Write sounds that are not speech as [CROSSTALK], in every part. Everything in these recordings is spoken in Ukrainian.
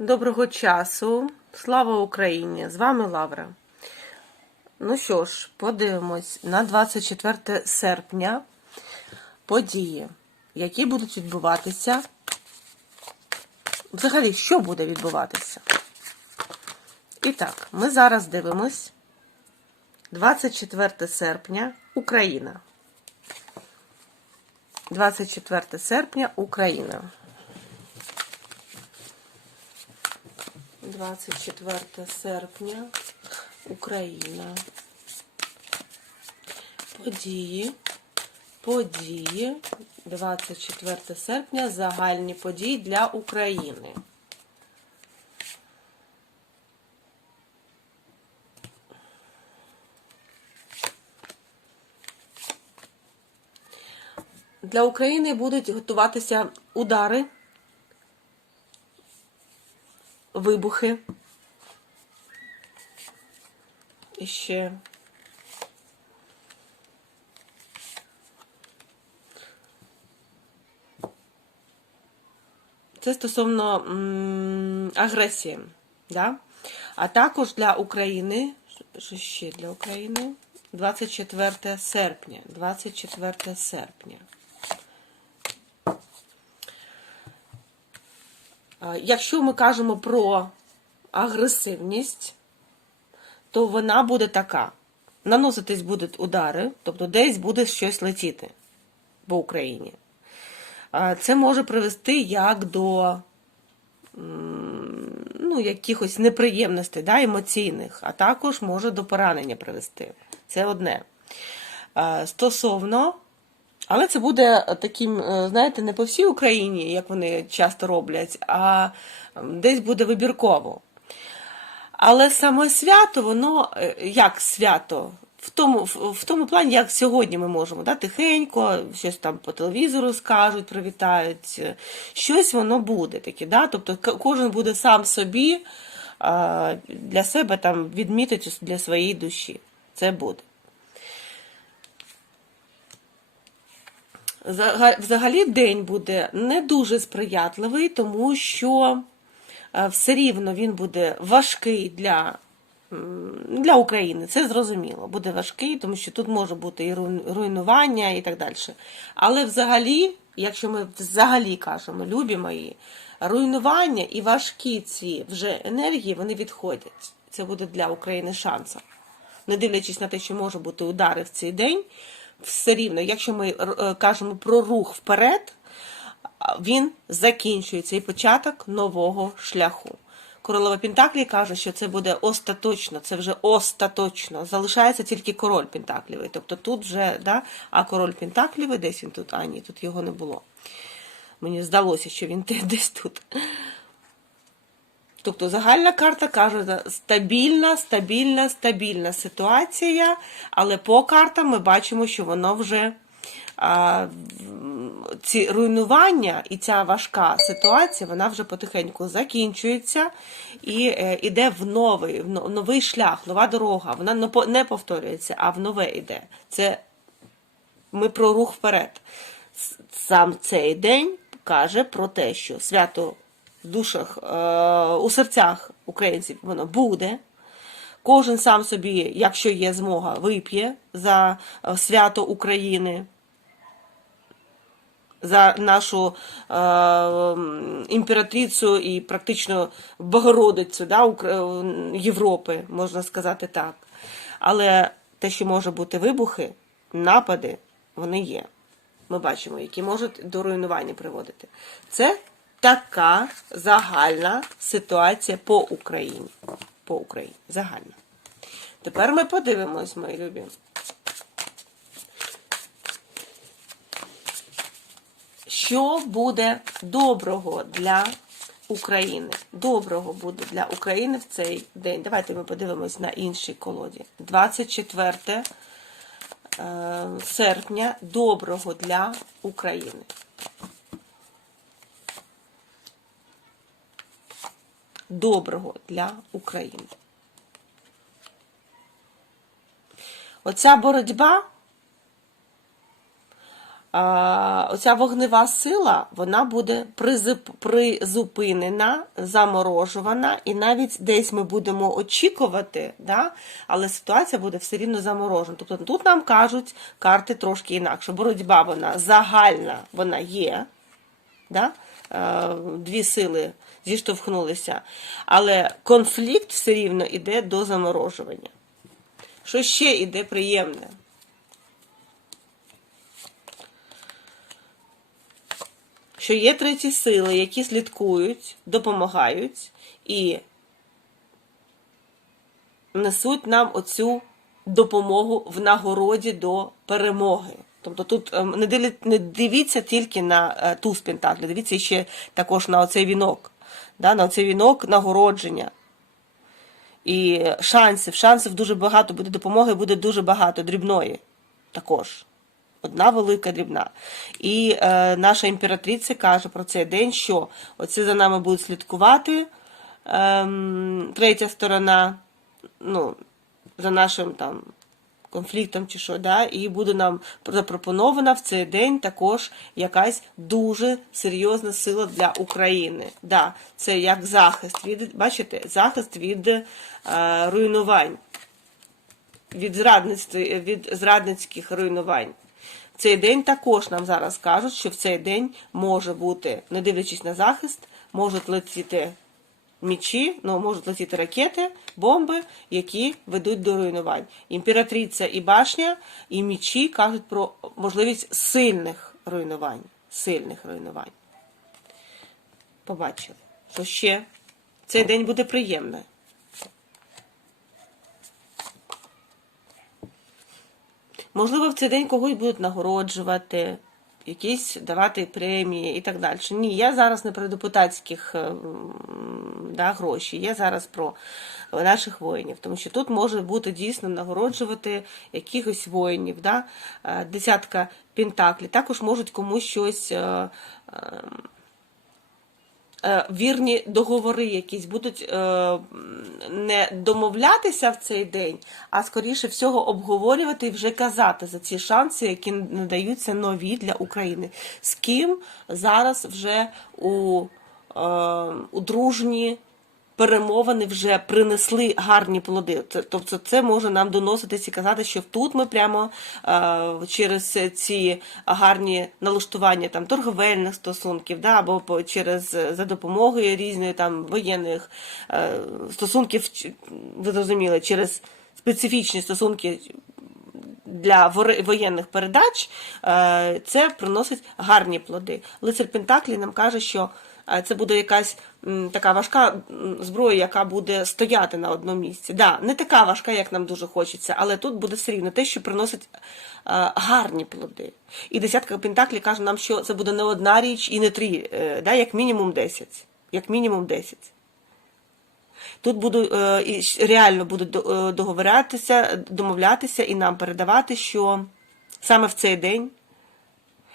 Доброго часу. Слава Україні! З вами Лавра. Ну що ж, подивимось на 24 серпня події, які будуть відбуватися. Взагалі, що буде відбуватися? І так, ми зараз дивимось 24 серпня Україна. 24 серпня Україна. 24 серпня, Україна. Події. Події. 24 серпня. Загальні події для України. Для України будуть готуватися удари вибухи. І ще. Це стосовно м, агресії. Да? А також для України. Що ще для України? 24 серпня. 24 серпня. Якщо ми кажемо про агресивність, то вона буде така. Наноситись будуть удари, тобто десь буде щось летіти по Україні. Це може привести як до ну, якихось неприємностей, да, емоційних, а також може до поранення привести. Це одне. Стосовно але це буде таким, е, знаєте, не по всій Україні, як вони часто роблять, а десь буде вибірково. Але саме свято, воно е, як свято, в тому в тому плані, як сьогодні ми можемо, да, тихенько, щось там по телевізору скажуть, привітають, щось воно буде таке. Да? Тобто кожен буде сам собі для себе там відмітити для своєї душі. Це буде. Взагалі день буде не дуже сприятливий, тому що е, все рівно він буде важкий для для України. Це зрозуміло. Буде важкий, тому що тут може бути і руйнування, і так далі. Але взагалі, якщо ми взагалі кажемо, любі мої, руйнування і важкі ці вже енергії вони відходять. Це буде для України шансом. Не дивлячись на те, що може бути удари в цей день все рівно, якщо ми е, кажемо про рух вперед, він закінчується і початок нового шляху. Королева Пентаклі каже, що це буде остаточно, це вже остаточно. Залишається тільки король Пентаклівий. Тобто тут вже, да, а король Пентаклівий, десь він тут, а ні, тут його не було. Мені здалося, що він [LAUGHS] десь тут. Тобто загальна карта каже, стабільна, стабільна, стабільна ситуація, але по картам ми бачимо, що воно вже а, ці руйнування і ця важка ситуація, вона вже потихеньку закінчується і е, йде в новий в новий шлях, нова дорога. Вона не повторюється, а в нове йде. Це ми про рух вперед. Сам цей день каже про те, що свято в душах, е, у серцях українців воно буде. Кожен сам собі, якщо є змога, вип'є за е, свято України, за нашу е, імператрицю і практично Богородицю да, Європи, можна сказати так. Але те, що може бути вибухи, напади, вони є. Ми бачимо, які можуть до руйнування приводити. Це така загальна ситуація по Україні. По Україні. Загальна. Тепер ми подивимось, мої любі. Що буде доброго для України? Доброго буде для України в цей день. Давайте ми подивимось на іншій колоді. 24 е, серпня доброго для України. Доброго для України. Оця боротьба оця вогнева сила вона буде призупинена, заморожувана, і навіть десь ми будемо очікувати, да? але ситуація буде все рівно заморожена. Тобто тут нам кажуть карти трошки інакше. Боротьба вона загальна, вона є. Да? Е, Дві сили зіштовхнулися. Але конфлікт все рівно йде до заморожування. Що ще йде приємне? що є треті сили, які слідкують, допомагають і несуть нам оцю допомогу в нагороді до перемоги. Тобто тут ем, не дивіться тільки на е, туз пентаклі, дивіться ще також на оцей вінок, да, на оцей вінок нагородження. І шансів, шансів дуже багато, буде допомоги, буде дуже багато, дрібної також. Одна велика дрібна. І е, наша імператриця каже про цей день, що оце за нами будуть слідкувати. Ем, третя сторона, ну, за нашим там конфліктом чи що, да, і буде нам запропонована в цей день також якась дуже серйозна сила для України. Да, це як захист від, бачите, захист від е, руйнувань від від зрадницьких руйнувань. Цей день також нам зараз кажуть, що в цей день може бути, не дивлячись на захист, можуть летіти мічі, ну, можуть летіти ракети, бомби, які ведуть до руйнувань. Імператриця і башня, і мічі кажуть про можливість сильних руйнувань. Сильних руйнувань. Побачили. Що ще? Цей день буде приємний. Можливо, в цей день когось будуть нагороджувати, якісь давати премії і так далі. Ні, я зараз не про депутатських е, да, гроші, я зараз про наших воїнів, тому що тут може бути дійсно нагороджувати якихось воїнів. Да? Е, Десятка пентаклі. Також можуть комусь щось. Е, вірні договори якісь будуть е, не домовлятися в цей день, а скоріше всього обговорювати і вже казати за ці шанси, які надаються нові для України. З ким зараз вже у, е, у дружні перемовини вже принесли гарні плоди. Тобто це може нам доноситись і казати, що тут ми прямо е, через ці гарні налаштування там торговельних стосунків, да, або через за допомогою різної там воєнних е, стосунків, ви зрозуміли, через специфічні стосунки для воєнних передач е, це приносить гарні плоди. Лицар Пентаклі нам каже, що це буде якась така важка зброя, яка буде стояти на одному місці. Да, не така важка, як нам дуже хочеться, але тут буде все рівно те, що приносить е, гарні плоди. І десятка Пентаклі каже нам, що це буде не одна річ і не три, е, да, як мінімум 10. Як мінімум 10. Тут буду е, реально будуть договорятися, домовлятися і нам передавати, що саме в цей день.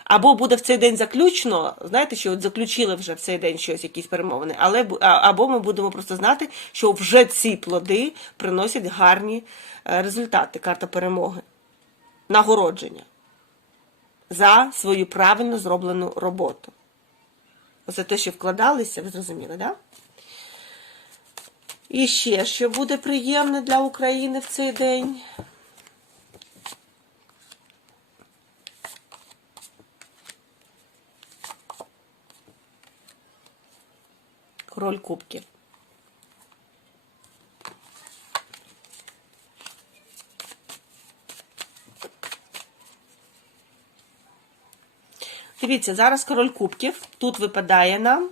Або буде в цей день заключно, знаєте, що от заключили вже в цей день щось, якісь перемовини, але або ми будемо просто знати, що вже ці плоди приносять гарні е, результати, карта перемоги, нагородження за свою правильно зроблену роботу. Оце те, що вкладалися, ви зрозуміли? Да? І ще що буде приємне для України в цей день. Король кубків. Дивіться, зараз король кубків. Тут випадає нам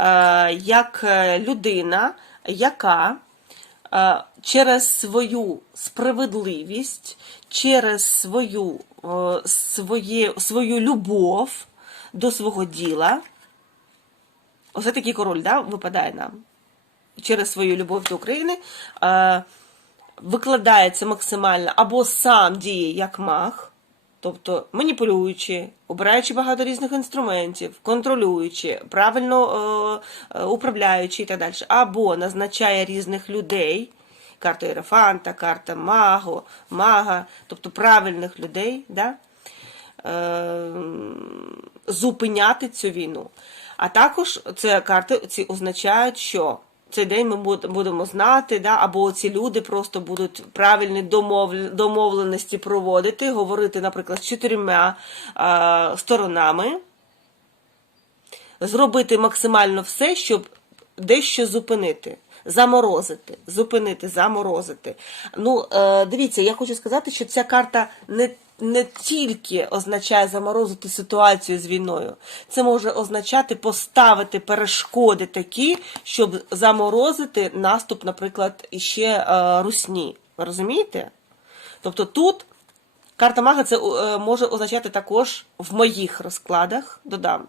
е, як е, людина, яка е, через свою справедливість, через свою, своє, свою любов до свого діла. Оце такий король да, випадає нам. Через свою любов до України е, викладається максимально або сам діє як маг, тобто маніпулюючи, обираючи багато різних інструментів, контролюючи, правильно е, е, управляючи і так далі, або назначає різних людей. Карта Єрофанта, карта Маго, мага, тобто правильних людей, да? е, зупиняти цю війну. А також це карти ці означають, що цей день ми будемо знати, да, або ці люди просто будуть правильні домовленості проводити, говорити, наприклад, з чотирма сторонами, зробити максимально все, щоб дещо зупинити. Заморозити, зупинити, заморозити. Ну, е, дивіться, я хочу сказати, що ця карта не, не тільки означає заморозити ситуацію з війною, це може означати поставити перешкоди такі, щоб заморозити наступ, наприклад, іще е, русні. Ви розумієте? Тобто тут Карта мага це е, може означати також в моїх розкладах, додам,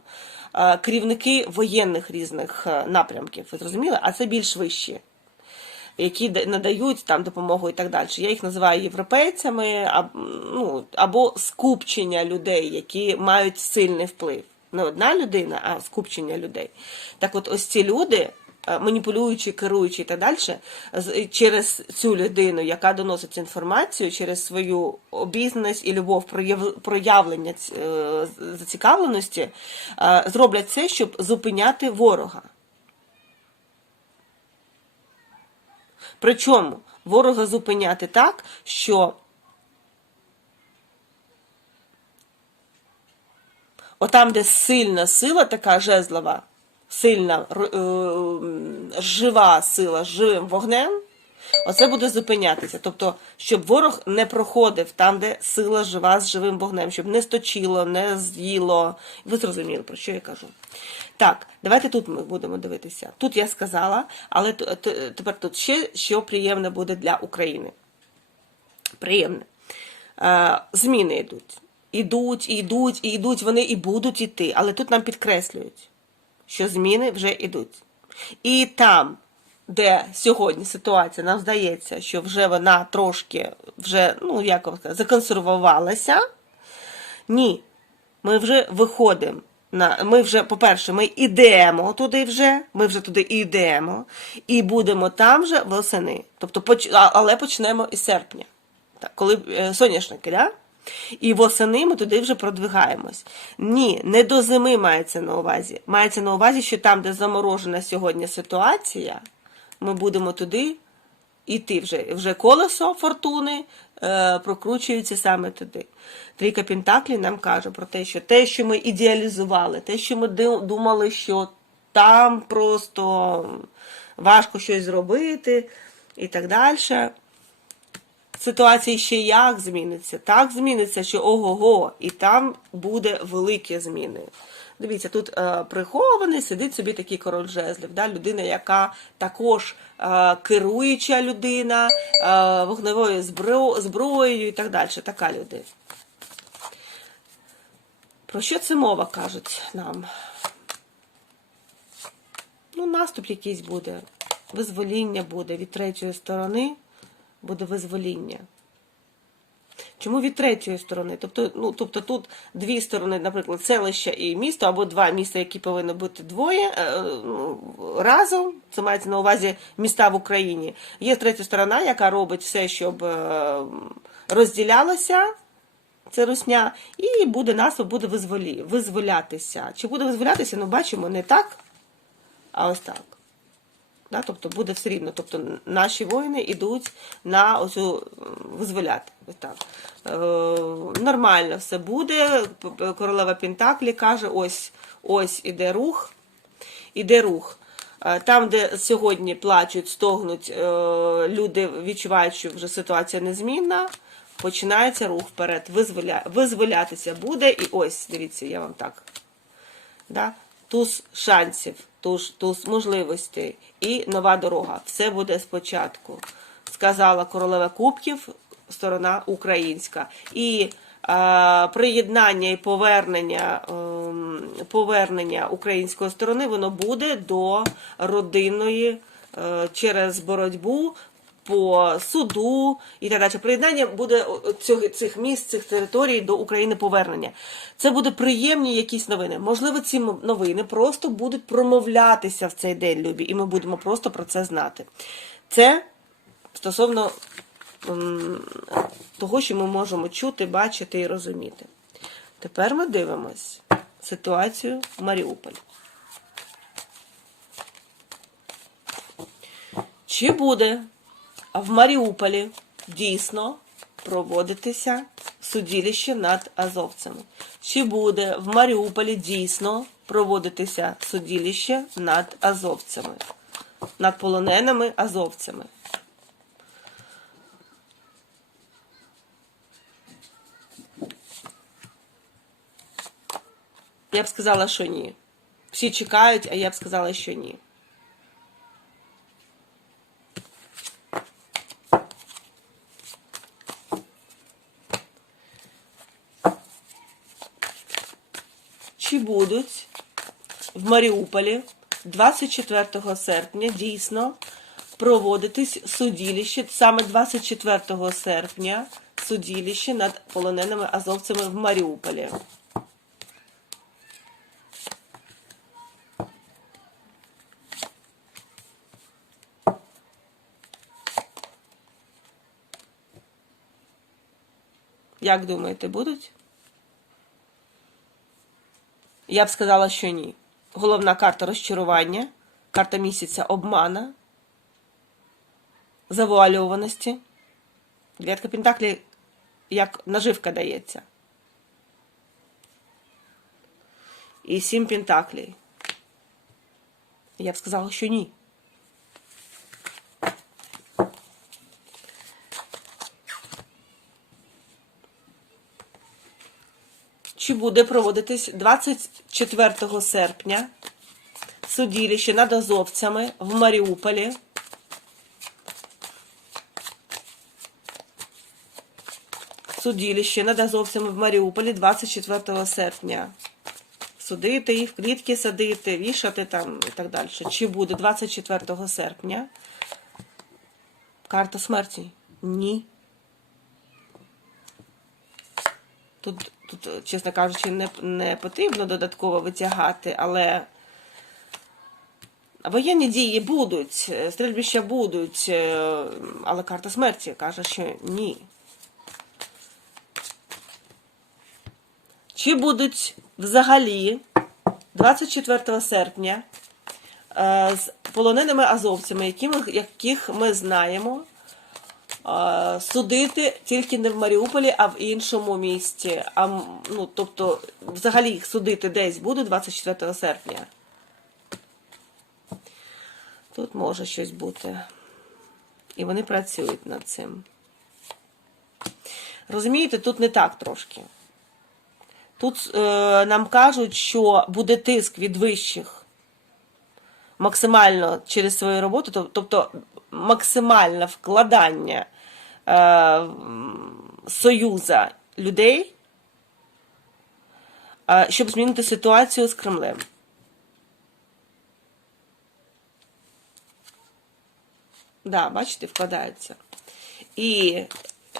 е, керівники воєнних різних напрямків. Ви зрозуміли? А це більш вищі, які да- надають там допомогу і так далі. Я їх називаю європейцями, ну, або скупчення людей, які мають сильний вплив. Не одна людина, а скупчення людей. Так от, ось ці люди. е, Маніпулюючи, керуючи і так далі, через цю людину, яка доносить інформацію, через свою обізнаність і любов, прояв- проявлення е, зацікавленості, е, зроблять це, щоб зупиняти ворога. Причому ворога зупиняти так, що отам, де сильна сила, така жезлова, сильна, р- е, жива сила живим вогнем, оце буде зупинятися. Тобто, щоб ворог не проходив там, де сила жива з живим вогнем, щоб не сточило, не з'їло. Ви зрозуміли, про що я кажу. Так, давайте тут ми будемо дивитися. Тут я сказала, але тепер тут ще що приємне буде для України. Приємне. Е, зміни йдуть. Ідуть, і йдуть, і йдуть, вони і будуть іти. Але тут нам підкреслюють, що зміни вже йдуть. І там, де сьогодні ситуація, нам здається, що вже вона трошки вже, ну як вам сказати, законсервувалася. Ні, ми вже виходимо. На, ми вже, по-перше, ми йдемо туди вже, ми вже туди йдемо, і будемо там вже восени. Тобто, поч- але почнемо із серпня, так, коли е, соняшники, да? І восени ми туди вже продвигаємось. Ні, не до зими мається на увазі. Мається на увазі, що там, де заморожена сьогодні ситуація, ми будемо туди іти вже. Вже колесо фортуни е, прокручується саме туди. Трійка Пентаклі нам каже про те, що те, що ми ідеалізували, те, що ми думали, що там просто важко щось зробити і так далі. Ситуація ще як зміниться? Так зміниться, що ого-го, і там буде великі зміни. Дивіться, тут е, прихований сидить собі такий король жезлів, да? людина, яка також е, керуюча людина, е, вогневою збро- зброєю і так далі. Така людина. Про що це мова кажуть нам? Ну, наступ якийсь буде, визвоління буде від третьої сторони, буде визвоління. Чому від третьої сторони? Тобто, ну, тобто тут дві сторони, наприклад, селище і місто, або два міста, які повинні бути двоє е, ну, разом. Це мається на увазі міста в Україні. Є третя сторона, яка робить все, щоб е, розділялося. Це русня, і буде наступ, буде визволі, визволятися. Чи буде визволятися? Ну, бачимо, не так, а ось так. Да? Тобто буде все рівно. Тобто наші воїни йдуть на оцю визволяти. Так. Е, нормально все буде. Королева Пентаклі каже: ось ось іде рух. Іде рух. Е, Там, де сьогодні плачуть, стогнуть, е, люди відчувають, що вже ситуація незмінна. Починається рух вперед. Визволя... Визволятися буде. І ось, дивіться, я вам так да? туз шансів, туз, туз можливостей і нова дорога. Все буде спочатку. Сказала королева Кубків, сторона українська. І е, приєднання і повернення, е, повернення української сторони воно буде до родинної е, через боротьбу по суду і так далі. Приєднання буде цього, цих міст, цих територій до України повернення. Це буде приємні якісь новини. Можливо, ці новини просто будуть промовлятися в цей день, любі, і ми будемо просто про це знати. Це стосовно того, що ми можемо чути, бачити і розуміти. Тепер ми дивимось ситуацію в Маріуполі. Чи буде в Маріуполі дійсно проводитися судилище над азовцями? Чи буде в Маріуполі дійсно проводитися судилище над азовцями, над полоненими азовцями? Я б сказала, що ні. Всі чекають, а я б сказала, що ні. Чи будуть в Маріуполі 24 серпня дійсно проводитись судилище, саме 24 серпня судилище над полоненими азовцями в Маріуполі? Як думаєте, будуть? Я б сказала, що ні. Головна карта розчарування, карта місяця обмана, завуальованості. Дев'ятка Пентаклі як наживка дається. І сім Пентаклей. Я б сказала, що ні. Чи буде проводитись 24 серпня судилище над азовцями в Маріуполі? Судилище над азовцями в Маріуполі 24 серпня. Судити їх, в клітки садити, вішати там і так далі. Чи буде 24 серпня? Карта смерті? Ні. Тут, тут, чесно кажучи, не, не потрібно додатково витягати, але воєнні дії будуть, е, стрільбища будуть, е, але карта смерті каже, що ні. Чи будуть взагалі 24 серпня е, з полоненими азовцями, яких ми знаємо, е, судити тільки не в Маріуполі, а в іншому місті. А, ну, тобто, взагалі їх судити десь буде 24 серпня. Тут може щось бути. І вони працюють над цим. Розумієте, тут не так трошки. Тут е, нам кажуть, що буде тиск від вищих максимально через свою роботу, тобто максимальне вкладання е, союза людей, е, щоб змінити ситуацію з Кремлем. Да, бачите, вкладається. І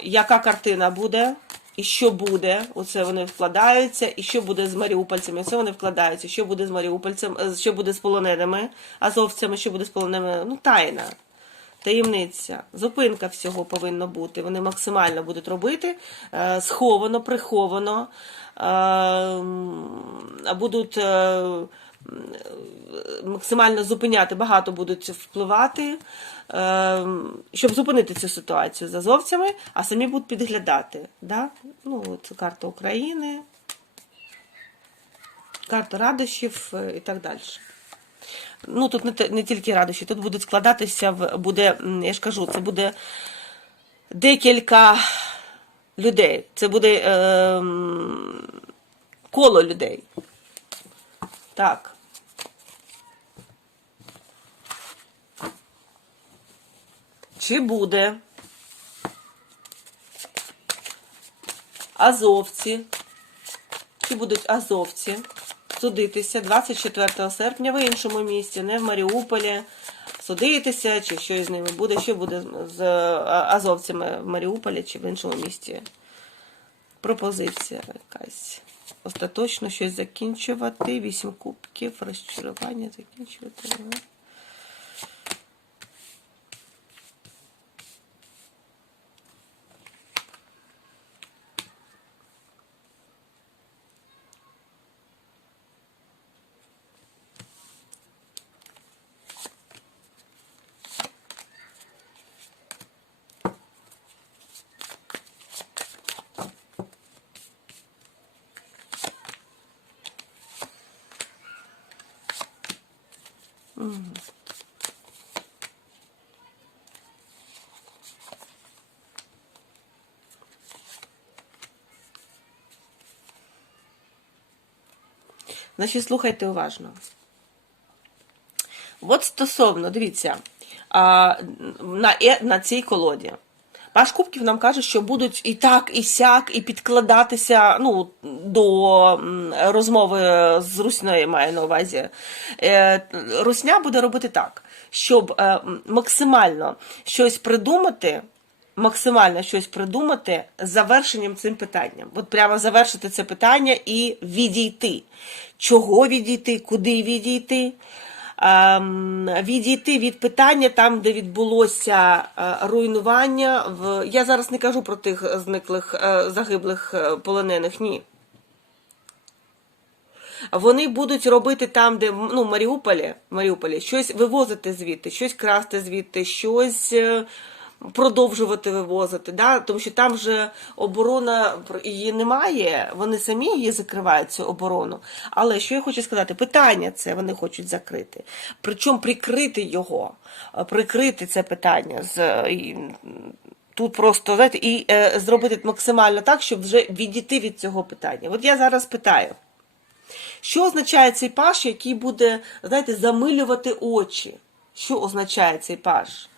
яка картина буде, і що буде, оце вони вкладаються, і що буде з маріупольцями, оце вони вкладаються, що буде з маріупольцями, е, що буде з полоненими азовцями, що буде з полоненими, ну, тайна. Таємниця, зупинка всього повинна бути. Вони максимально будуть робити е, сховано, приховано, е, будуть е, максимально зупиняти, багато будуть впливати, щоб зупинити цю ситуацію з азовцями, а самі будуть підглядати. Да? Ну, це карта України, карта радощів і так далі. Ну, тут не, не тільки радощі, тут будуть складатися, в, буде, я ж кажу, це буде декілька людей. Це буде е, коло людей. Так. Чи буде азовці, чи будуть азовці судитися 24 серпня в іншому місті, не в Маріуполі, судитися, чи що з ними буде, що буде з азовцями в Маріуполі чи в іншому місті. Пропозиція якась. Остаточно щось закінчувати. Вісім кубків, розчарування закінчувати. Значить, слухайте уважно. От стосовно, дивіться, на е, на цій колоді. Паш Кубків нам каже, що будуть і так, і сяк, і підкладатися, ну, до розмови з Руснею, маю на увазі. Е, Русня буде робити так, щоб е, максимально щось придумати, максимально щось придумати завершенням цим питанням. От прямо завершити це питання і відійти. Чого відійти, куди відійти? ем, відійти від питання там, де відбулося е, руйнування. В я зараз не кажу про тих зниклих е, загиблих е, полонених. Ні. Вони будуть робити там, де ну, Маріуполі, Маріуполі, щось вивозити звідти, щось красти звідти, щось е, продовжувати вивозити. Да? Тому що там вже оборона її немає, вони самі її закривають, цю оборону. Але що я хочу сказати, питання це вони хочуть закрити. Причому прикрити його, е, прикрити це питання з. е, Тут просто знаєте, і зробити максимально так, щоб вже відійти від цього питання. От я зараз питаю. Що означає цей паш, який буде, знаєте, замилювати очі? Що означає цей паш?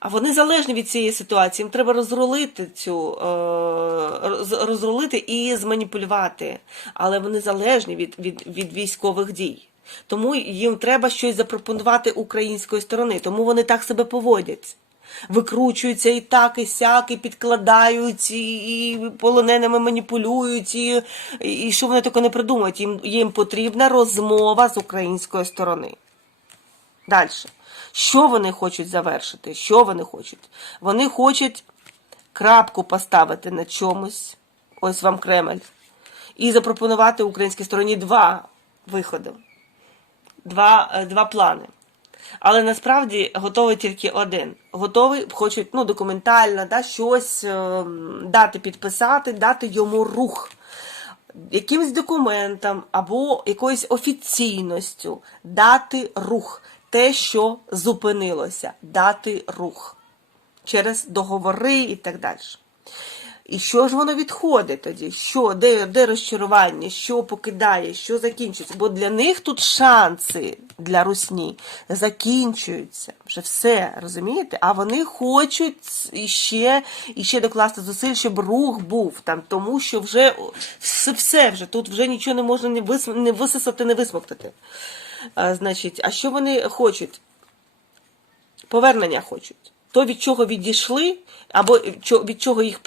А вони залежні від цієї ситуації. Їм треба розрулити цю е, розрулити і зманіпулювати. Але вони залежні від, від, від військових дій. Тому їм треба щось запропонувати української сторони. Тому вони так себе поводять. Викручуються і так, і сяк, і підкладають, і, полоненими маніпулюють, і, і що вони таке не придумають. Їм, їм потрібна розмова з української сторони. Далі. Що вони хочуть завершити? Що вони хочуть? Вони хочуть крапку поставити на чомусь, ось вам Кремль, і запропонувати українській стороні два виходи, два, е, два плани. Але насправді готовий тільки один. Готовий, хочуть ну, документально да, щось е, дати підписати, дати йому рух якимось документом або якоюсь офіційністю дати рух, те, що зупинилося, дати рух через договори і так далі. І що ж воно відходить тоді? Що, де, де розчарування, що покидає, що закінчується? Бо для них тут шанси для русні закінчуються. Вже все, розумієте? А вони хочуть іще, іще докласти зусиль, щоб рух був там, тому що вже все, все вже, тут вже нічого не можна не, вис, не висисати, не висмоктати. А, значить, а що вони хочуть? Повернення хочуть. То, від чого відійшли, або від чого їх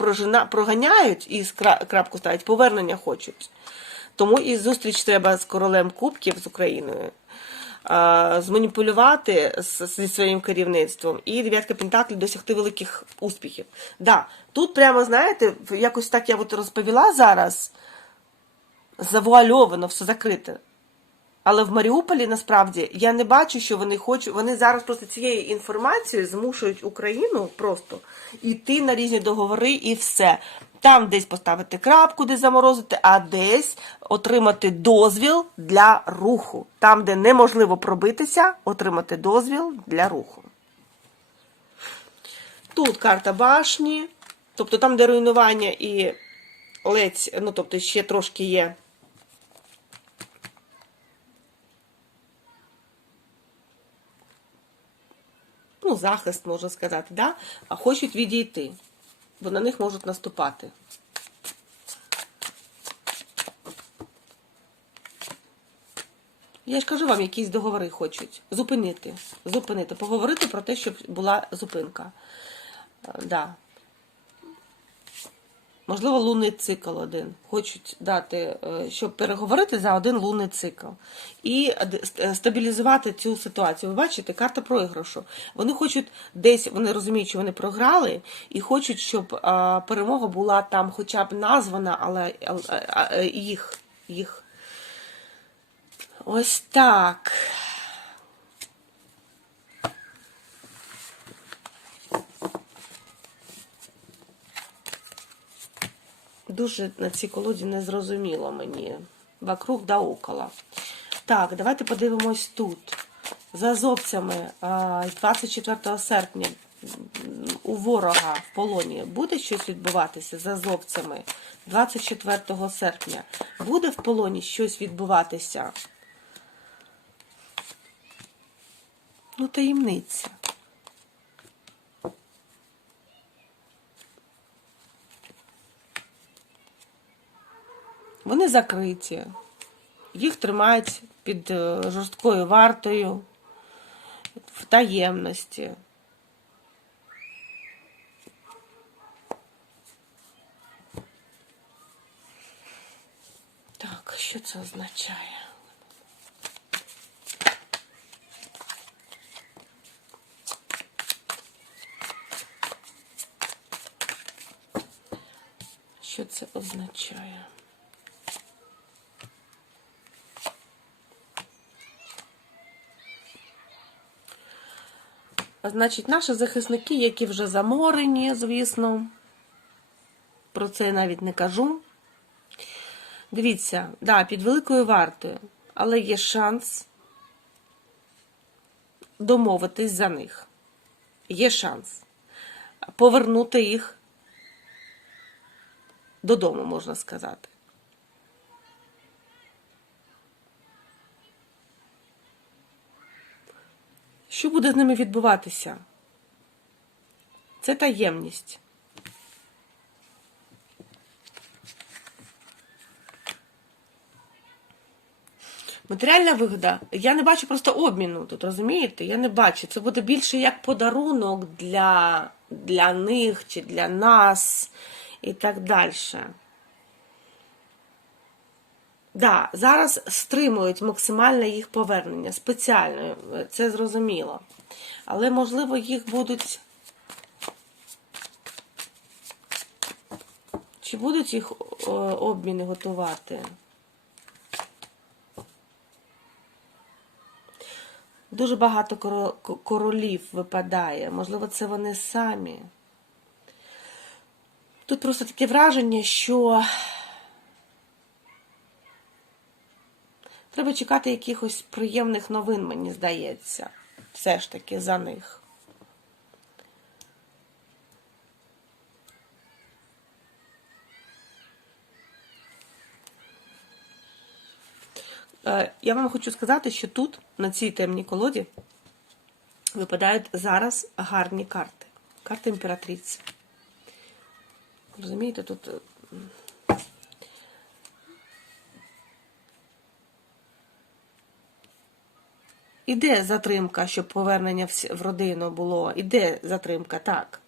проганяють і крапку ставлять, повернення хочуть. Тому і зустріч треба з королем Кубків з Україною. А, Зманіпулювати зі своїм керівництвом і дев'ятка Пентаклів досягти великих успіхів. Да, тут прямо, знаєте, якось так я от розповіла зараз, завуальовано, все закрите. Але в Маріуполі насправді я не бачу, що вони хочуть. Вони зараз просто цією інформацією змушують Україну просто йти на різні договори і все. Там десь поставити крапку, десь заморозити, а десь отримати дозвіл для руху. Там, де неможливо пробитися, отримати дозвіл для руху. Тут карта башні, тобто там, де руйнування і ледь, ну тобто ще трошки є. Ну, захист, можна сказати, да? а хочуть відійти, бо на них можуть наступати. Я ж кажу вам, якісь договори хочуть. Зупинити. Зупинити. Поговорити про те, щоб була зупинка. Е, Да. Можливо, лунний цикл один. Хочуть дати, е, щоб переговорити за один лунний цикл. І стабілізувати цю ситуацію. Ви бачите, карта програшу. Вони хочуть десь, вони розуміють, що вони програли, і хочуть, щоб перемога була там хоча б названа, але їх. їх. Ось так. Дуже на цій колоді не зрозуміло мені. Вокруг да около. Так, давайте подивимось тут. За азовцями а, 24 серпня. у ворога в полоні буде щось відбуватися з азовцями 24 серпня? Буде в полоні щось відбуватися? Ну, таємниця. Вони закриті. Їх тримають під е, жорсткою вартою в таємності. Так, що це означає? Що це означає? Значить, наші захисники, які вже заморені, звісно, про це я навіть не кажу. Дивіться, да, під великою вартою, але є шанс домовитись за них. Є шанс повернути їх додому, можна сказати. Що буде з ними відбуватися? Це таємність. Матеріальна вигода. Я не бачу просто обміну тут, розумієте? Я не бачу. Це буде більше як подарунок для, для них чи для нас і так далі. Да, зараз стримують максимальне їх повернення спеціально, це зрозуміло. Але, можливо, їх будуть. Чи будуть їх обміни готувати? Дуже багато королів випадає. Можливо, це вони самі. Тут просто таке враження, що треба чекати якихось приємних новин, мені здається. Все ж таки за них. Е, Я вам хочу сказати, що тут, на цій темній колоді, випадають зараз гарні карти. Карти імператриці. Розумієте, тут. Іде затримка, щоб повернення в родину було. Іде затримка, так.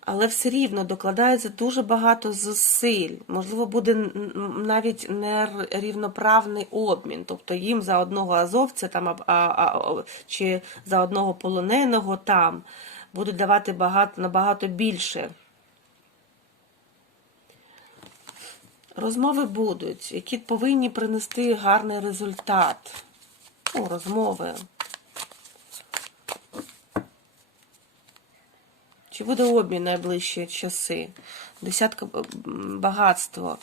Але все рівно докладається дуже багато зусиль. Можливо, буде навіть нерівноправний обмін. Тобто їм за одного азовця там, а, а, чи за одного полоненого там будуть давати багато, набагато більше. Розмови будуть, які повинні принести гарний результат. Ну, розмови. Чи буде обмін найближчі часи? Десятка багатство.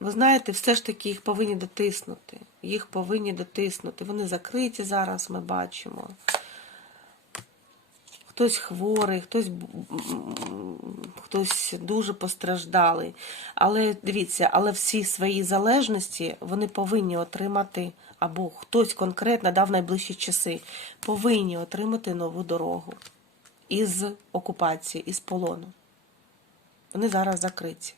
Ви знаєте, все ж таки їх повинні дотиснути. Їх повинні дотиснути. Вони закриті зараз, ми бачимо. Хтось хворий, хтось, хтось дуже постраждалий. Але дивіться, але всі свої залежності вони повинні отримати, або хтось конкретно дав найближчі часи, повинні отримати нову дорогу із окупації, із полону. Вони зараз закриті.